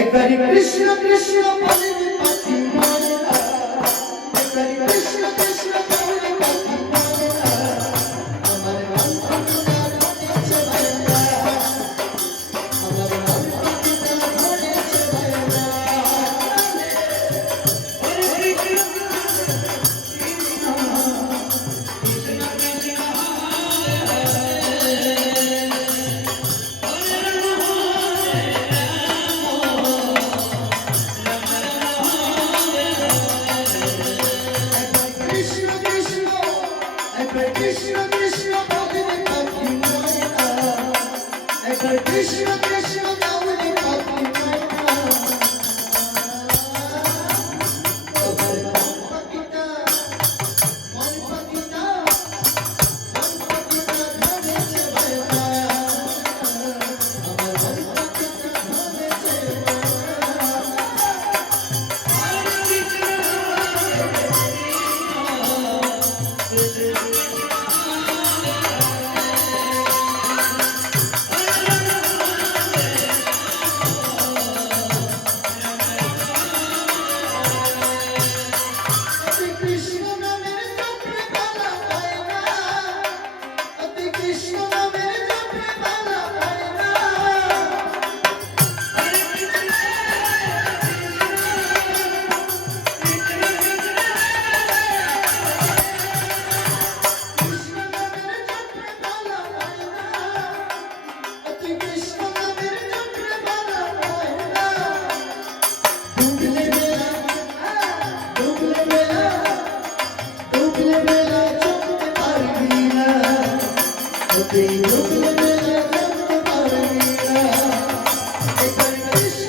একবারই কৃষ্ণ কৃষ্ণ বলে পাখি মরে না, একবারই কৃষ্ণ কৃষ্ণ বলে পাখি মরে না, আমার অন্তরটা ধরেছে ভাইরা, আমার অন্তরটা ধরেছে ভাইরা। কৃষ্ণ কৃষ্ণ বলে পাখি মরে না, একবার কৃষ্ণ কৃষ্ণ বলে পাখি মরে না, আমার মন পাখিটা ধরেছে ভাইরা, আমার মন পাখিটা ধরেছে কৃষ্ণ নামের জপে বালা হয় না, অতি কৃষ্ণ নামের জপে বালা হয় না, কৃষ্ণ নামের জপে বালা হয় না, অতি কৃষ্ণ নামের জপে বালা হয় না, ডুবলে বেলা ডুবলে বেলা ডুবলে বেলা চলতে পারবি না, অতি ডুবলে বেলা চলতে পারবি না, একবার কৃষ্ণ